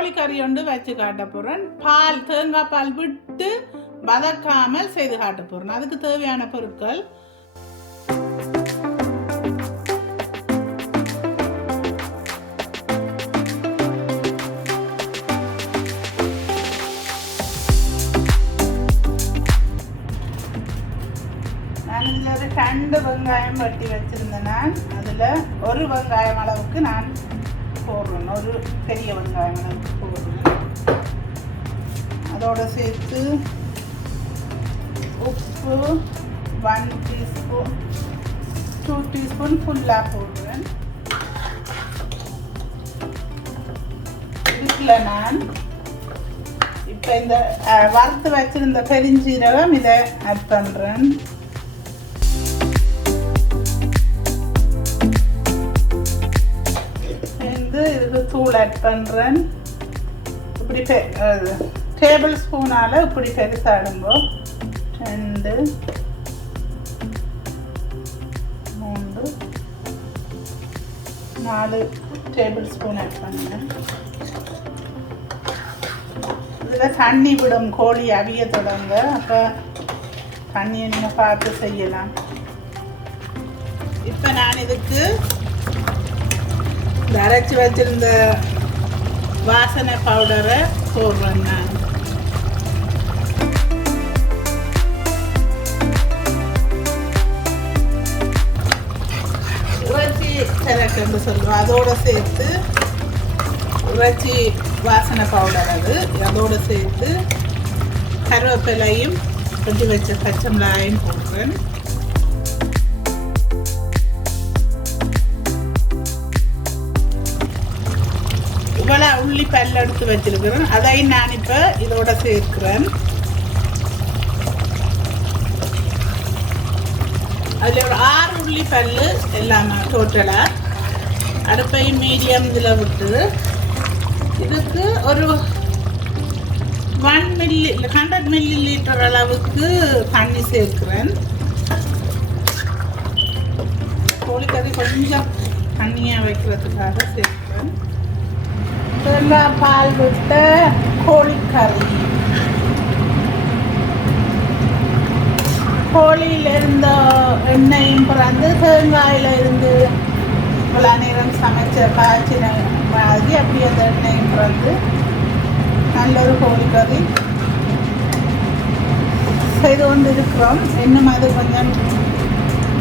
கோழி கறி ஒன்று வச்சு காட்ட போகிறேன். பால் தேங்காய் பால் விட்டு வதக்காமல் செய்து காட்ட போகிறேன். அதுக்கு தேவையான பொருட்கள் நான் 2 வெங்காயம் வெட்டி வச்சிருந்தேன். நான் அதில் 1 வெங்காயம் அளவுக்கு நான் போடுறேன். ஒரு பெரிய வெங்காயம் அளவுக்கு போடுறேன். அதோடு சேர்த்து உப்பு 1 டீஸ்பூன் 2 டீஸ்பூன் ஃபுல்லாக போடுறேன். இதுக்குள்ள நான் இப்போ இந்த வறுத்து வச்சிருந்த பெருஞ்சீரகம் இதை ஆட் பண்ணுறேன். இதுக்கு தூள் ஆட் பண்ணுறேன். இப்படி டேபிள் ஸ்பூனால் இப்படி பெருசாடுங்கோ. 2 3 4 டேபிள் ஸ்பூன் ஆட் பண்ணுறேன். இதில் தண்ணி விடும் கோழி அவிய தொடங்க. அப்போ தண்ணியை நீங்கள் பார்த்து செய்யலாம். இப்போ நான் இதுக்கு அரைச்சி வச்சிருந்த வாசனை பவுடரை போடுறேன். நான் இறைச்சி சிறக்குன்னு சொல்லுவோம். அதோடு சேர்த்து இறைச்சி வாசனை பவுடர் அதோடு சேர்த்து கருவேப்பிலையும் கொஞ்சம் வச்ச பச்சை மிளகாயும் போடுறேன். இவ்வளோ உள்ளி பல் எடுத்து வச்சிருக்கிறேன். அதையும் நான் இப்போ இதோட சேர்க்கிறேன். அதில் ஒரு 6 உள்ளி பல் எல்லாமே டோட்டலாக அடுப்பையும் மீடியம் இதில் விட்டு இதுக்கு ஒரு 100 மில்லி லிட்டர் அளவுக்கு தண்ணி சேர்க்கிறேன். கோழிக்கறி கொஞ்சம் தண்ணியாக வைக்கிறதுக்காக சேர்க்கிறேன். தேங்காய் பால் விட்ட கோழி கறி. கோழியில் இருந்த எண்ணெயும் பிறந்து தேங்காயில் இருந்து இவ்வளோ நேரம் சமைச்ச காய்ச்சின மாதிரி அப்படி அந்த எண்ணெயும் பிறந்து நல்ல ஒரு கோழி கறி செய்து கொண்டு இருக்கிறோம். இன்னும் அது கொஞ்சம்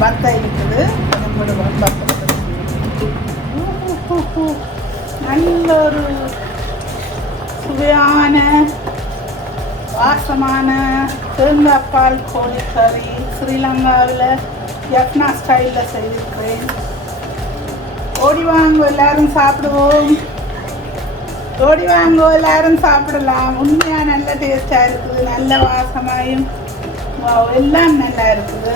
பத்த இருக்குது. கொஞ்சம் பத்த நல்ல ஒரு சுவையான வாசமான தேங்காய் பால் கோழி கறி ஸ்ரீலங்காவில் யக்னா ஸ்டைலில் செய்திருக்கிறேன். ஓடி வாங்க எல்லாரும் சாப்பிடுவோம். ஓடி வாங்க எல்லாரும் சாப்பிடலாம். உண்மையாக நல்ல டேஸ்டாக இருக்குது. நல்ல வாசமாயும் எல்லாம் நல்லா இருக்குது.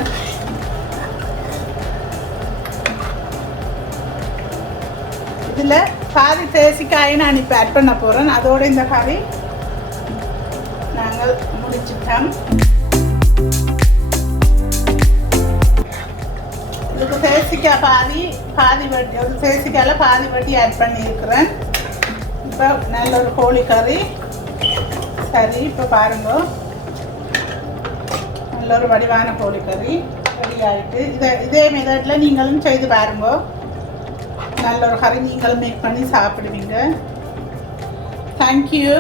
இதில் பாதி தேசிக்காயை நான் இப்போ ஆட் பண்ண போகிறேன். அதோடு இந்த கறி நாங்கள் முடிச்சிட்டோம். இதுக்கு தேசிக்காய் பாதி வட்டி ஒரு தேசிக்காயில் பாதி வட்டி ஆட் பண்ணியிருக்கிறேன். இப்போ நல்ல ஒரு கோழி கறி சரி. இப்போ பாருங்க, நல்ல ஒரு வடிவான கோழி கறி ரெடி ஆகிட்டு இதே மெத்தடில் நீங்களும் செய்து பாருங்க. நல்ல ஒரு கறி நீங்களும் மேக் பண்ணி சாப்பிடுவீங்க. தேங்க்யூ.